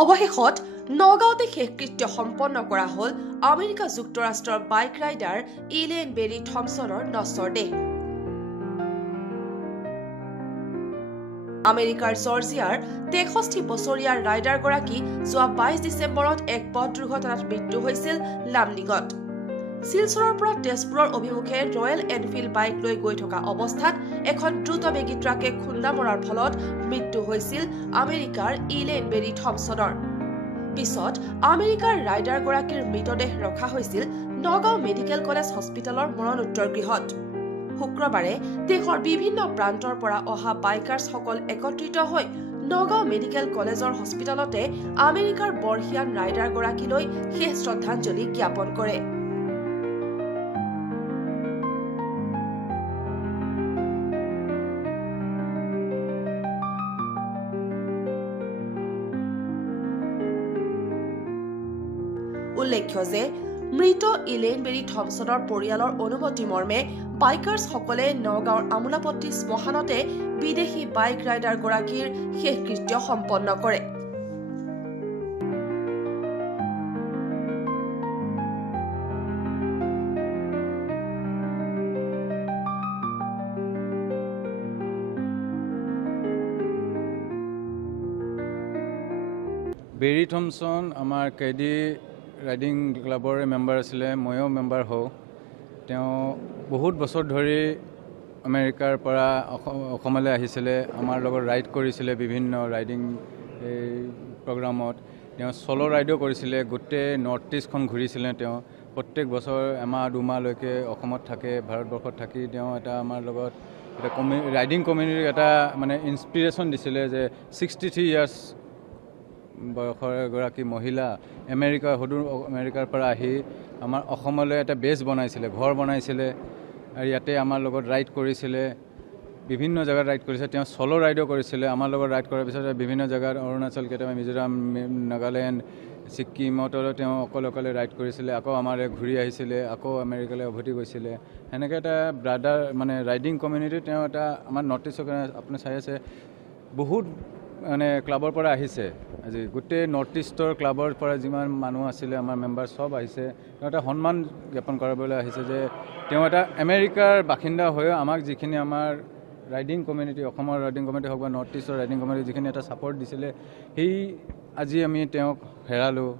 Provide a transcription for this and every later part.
অৱশেষত নগাঁওতে শেষকৃত্য সম্পন্ন কৰা হ'ল আমেৰিকা যুক্তৰাষ্ট্ৰৰ বাইক ৰাইডাৰ ইলেন বেৰী থমছনৰ নশ্বৰ দেহ। আমেৰিকাৰ জৰ্জিয়াৰ 63 বছৰীয়া ৰাইডাৰগৰাকী যোৱা 22 ডিচেম্বৰত এক পথ দুৰ্ঘটনাত মৃত্যু হৈছিল লামডিঙত। শিলচৰৰ পৰা তেজপুৰৰ অভিমুখে ৰয়েল এনফিল্ড বাইক লৈ গৈ থকা অৱস্থাত এখন দ্ৰুতবেগী ট্ৰাকে খুন্দা মৰাৰ ফলত মৃত্যু হৈছিল আমেৰিকাৰ ইলেন বেৰী থমছনৰ। পিছত আমেৰিকাৰ ৰাইডাৰগৰাকীৰ মৃতদেহ ৰখা হৈছিল নগাঁও মেডিকেল কলেজ হস্পিটেলৰ মৰণোত্তৰ গৃহত। শুক্ৰবাৰে দেশৰ বিভিন্ন প্ৰান্তৰ পৰা অহা বাইকাৰ্ছসকল একত্ৰিত হৈ নগাঁও মেডিকেল কলেজৰ হস্পিটেলতে আমেৰিকাৰ বৰ্ষীয়ান ৰাইডাৰগৰাকীলৈ শেষ শ্ৰদ্ধাঞ্জলি জ্ঞাপন কৰে। উল্লেখ্য যে মৃত ইলেন বেৰী থমছনৰ পৰিয়ালৰ অনুমতি মৰ্মে বাইকাৰ্ছসকলে নগাঁৱৰ আমোলাপট্টি শ্মশানতে বিদেশী বাইক ৰাইডাৰগৰাকীৰ শেষকৃত্য সম্পন্ন কৰে। বেৰী থমছন আমাৰ কেডি ৰাইডিং ক্লাবৰ মেম্বাৰ আছিলে, ময়ো মেম্বাৰ হওঁ। তেওঁ বহুত বছৰ ধৰি আমেৰিকাৰ পৰা অসমলৈ আহিছিলে, আমাৰ লগত ৰাইড কৰিছিলে বিভিন্ন ৰাইডিং প্ৰগ্ৰামত। তেওঁ চ'ল' ৰাইডো কৰিছিলে, গোটেই নৰ্থ ইষ্টখন ঘূৰিছিলে। তেওঁ প্ৰত্যেক বছৰ এমাহ দুমাহলৈকে অসমত থাকে, ভাৰতবৰ্ষত থাকি তেওঁ এটা আমাৰ লগত এটা ৰাইডিং কমিউনিটিক এটা মানে ইনস্পিৰেশ্যন দিছিলে যে 63 ইয়াৰ্ছ বয়সৰ এগৰাকী মহিলা সুদূৰ আমেৰিকাৰ পৰা আহি আমাৰ অসমলৈ এটা বেছ বনাইছিলে, ঘৰ বনাইছিলে আৰু ইয়াতে আমাৰ লগত ৰাইড কৰিছিলে, বিভিন্ন জেগাত ৰাইড কৰিছিলে। তেওঁ চ'ল' ৰাইডো কৰিছিলে। আমাৰ লগত ৰাইড কৰাৰ পিছত বিভিন্ন জেগাত অৰুণাচল, কেতিয়াবা মিজোৰাম, নাগালেণ্ড, ছিক্কিমতো তেওঁ অকলে ৰাইড কৰিছিলে। আকৌ আমাৰে ঘূৰি আহিছিলে, আকৌ আমেৰিকালৈ উভতি গৈছিলে। সেনেকৈ এটা ব্ৰাদাৰ মানে ৰাইডিং কমিউনিটি তেওঁ এটা আমাৰ নৰ্থ ইষ্টৰ আপুনি চাই আছে বহুত মানে ক্লাবৰ পৰা আহিছে। আজি গোটেই নৰ্থ ইষ্টৰ ক্লাবৰ পৰা যিমান মানুহ আছিলে আমাৰ মেম্বাৰ চব আহিছে। তেওঁ এটা সন্মান জ্ঞাপন কৰিবলৈ আহিছে যে তেওঁ এটা আমেৰিকাৰ বাসিন্দা হৈও আমাক যিখিনি আমাৰ ৰাইডিং কমিউনিটি, অসমৰ ৰাইডিং কমিউনিটি হওক বা নৰ্থ ইষ্টৰ ৰাইডিং কমিউনিটি যিখিনি এটা ছাপৰ্ট দিছিলে, সেই আজি আমি তেওঁক হেৰালোঁ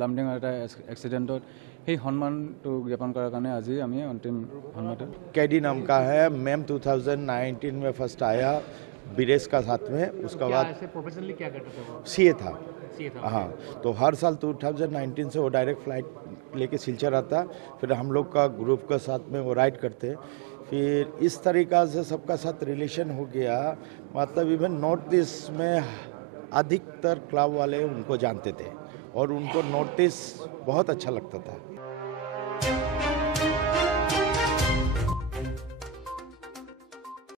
লামডিঙৰ এটা এক্সিডেণ্টত। সেই সন্মানটো জ্ঞাপন কৰাৰ কাৰণে আজি আমি অন্তিম সন্মানটো। कैडी नाम का है मैम 2019 में फर्स्ट आया बीरेस का साथ में। उसका बाद प्रोफेशनली क्या करते थे वो? सीए था। सीए था। हाँ, तो हर साल 2019 से वो डायरेक्ट फ्लाइट लेके सिलचर आता, फिर हम लोग का ग्रुप के साथ में वो राइड करते। फिर इस तरीक़ा से सबका साथ रिलेशन हो गया। मतलब इवन नॉर्थ ईस्ट में अधिकतर क्लब वाले उनको जानते थे और उनको नॉर्थ ईस्ट बहुत अच्छा लगता था।